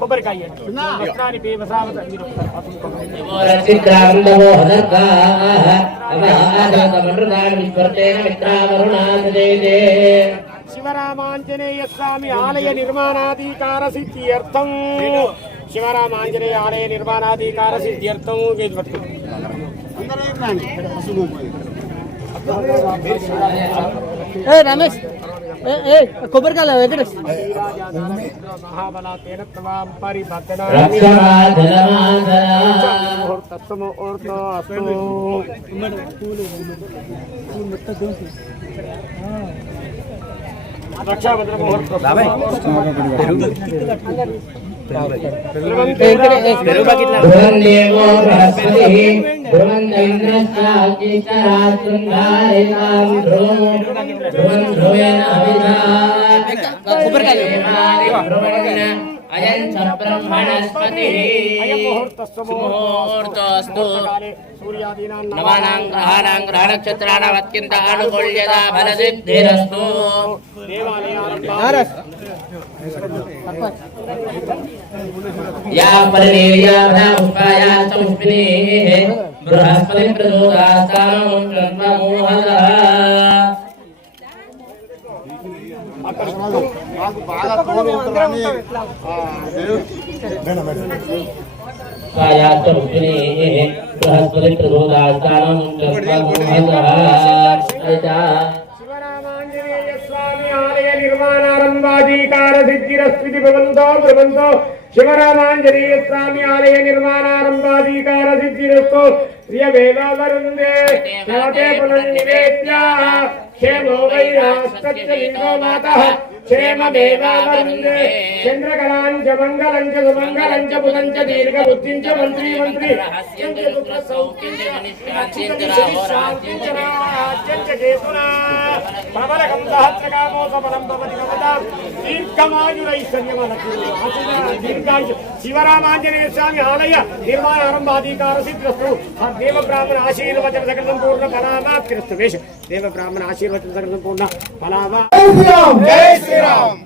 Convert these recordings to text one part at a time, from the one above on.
కొబ్బరికాయ శివరామాంజనేయ స్వామి ఆలయ నిర్మాణాధికార సిద్ధ్యర్థం శివరామాంజనేయ ఆలయ నిర్మాణాధికార సిద్ధ్యర్థం రమేష్ కొబ్బరికాయ వెంకటేష్ రక్షాభద్ర ముహూర్తం నక్షత్రాణవత్యంతానుకూల్యతాఫలసిద్ధిరస్తు या परिनिर्या पुष्पाया च पुष्पिनीः बृहस्पति प्रचोदयात्तां जन्ममोहदः पुष्पाया च पुष्पिनीः बृहस्पति प्रचोदयात्तां जन्ममोहदः निर्माणारंभाधिकार सिद्धिरस्विति भवन्तो शिवरामांजनेय स्वामी आलय निर्माणारंभाधिकार सिद्धिरस्तु प्रियमेवा वरुन्दे नवते पुनर्निवेद्या क्षेमो वैरास्तच्चलिनो मातः क्षेममेवा वरुन्दे चन्द्रकलाञ्च मङ्गलञ्च सुमङ्गलञ्च पुनञ्च दीर्घबुद्धिञ्च मन्त्री यञ्च दुःखसौख्यञ्च मनिष्ठाञ्च केतुना प्रबलकं सहस्रकामो सफलं भवति भवतां दीर्घमायुरैश्वर्यमलक्ष्मी शिवरामांजनेय स्वामी आलय निर्माणारंभाधिकार सिद्धिरस्तु देव ब्राह्मण आशीर्वचन सकलं पूर्ण फलामाप्तिरस्तु वेश देव ब्राह्मण आशीर्वचन सकलं पूर्ण फलामा जय श्री राम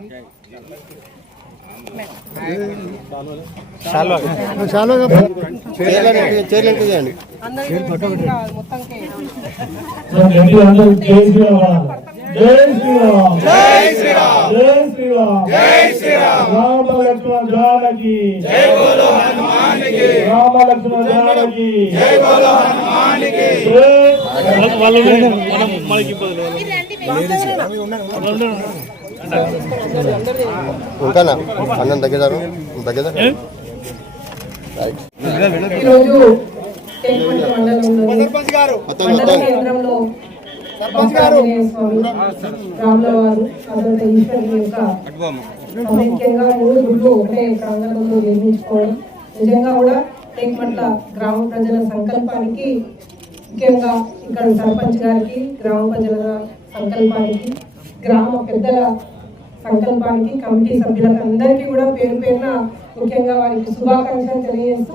राम लक्ष्मण जानकी जय बोलो हनुमान की राम लक्ष्मण जानकी जय बोलो हनुमान की ఉంటానా అన్నం దగ్గర ముఖ్యంగా 3 గుళ్ళు ఒకటే ప్రాంగణంలో నిర్మించుకోవడం నిజంగా కూడా టేక్మట్ల గ్రామ ప్రజల సంకల్పానికి ముఖ్యంగా ఇక్కడ సర్పంచ్ గారికి గ్రామ ప్రజల సంకల్పానికి గ్రామ పెద్దల సంకల్పానికి కమిటీ సభ్యులకు అందరికీ కూడా పేరు పేరున ముఖ్యంగా వారికి శుభాకాంక్షలు తెలియజేస్తూ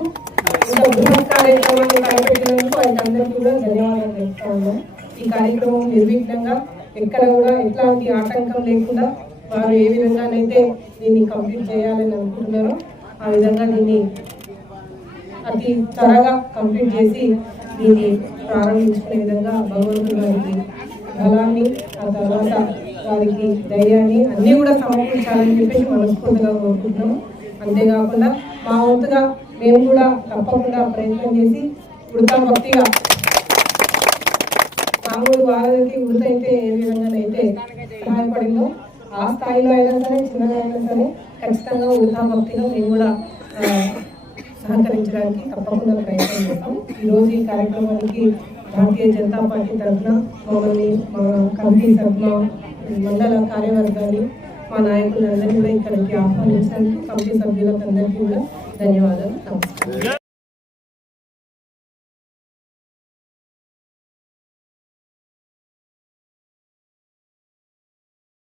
ఇంత బృహత్ కార్యక్రమాన్ని తలపెట్టినందుకు వారికి అందరికీ కూడా ధన్యవాదాలు తెలుపుతా ఉన్నాం. ఈ కార్యక్రమం నిర్విఘ్నంగా ఎక్కడ కూడా ఎట్లాంటి ఆటంకం లేకుండా వారు ఏ విధంగానైతే దీన్ని కంప్లీట్ చేయాలని అనుకుంటున్నారో ఆ విధంగా దీన్ని అతి త్వరగా కంప్లీట్ చేసి దీన్ని ప్రారంభించుకునే విధంగా భగవంతుడు వారికి బలాన్ని ఆ తర్వాత వారికి ధైర్యాన్ని అన్నీ కూడా సమకూర్చాలని చెప్పేసి మనస్ఫూర్తిగా కోరుకుంటున్నాము. అంతేకాకుండా మా వంతుగా మేము కూడా తప్పకుండా ప్రయత్నం చేసి ఉడతా భక్తిగా మామూలు వారికి ఉడతైతే ఏ విధంగానైతే సహాయపడిందో ఆ స్థాయిలో అయినా సరే చిన్నగా అయినా సరే ఖచ్చితంగా ఉడతా భక్తిలో మేము కూడా సహకరించడానికి తప్పకుండా ప్రయత్నం చేస్తాం. ఈరోజు ఈ కార్యక్రమానికి భారతీయ జనతా పార్టీ తరఫున మమ్మల్ని మా కమిటీ సభ్యుల మండల కార్యవర్గాన్ని మా నాయకులందరినీ కూడా ఇక్కడికి ఆహ్వానించడానికి కమిటీ సభ్యులకు అందరికీ కూడా ధన్యవాదాలు. నమస్కారం.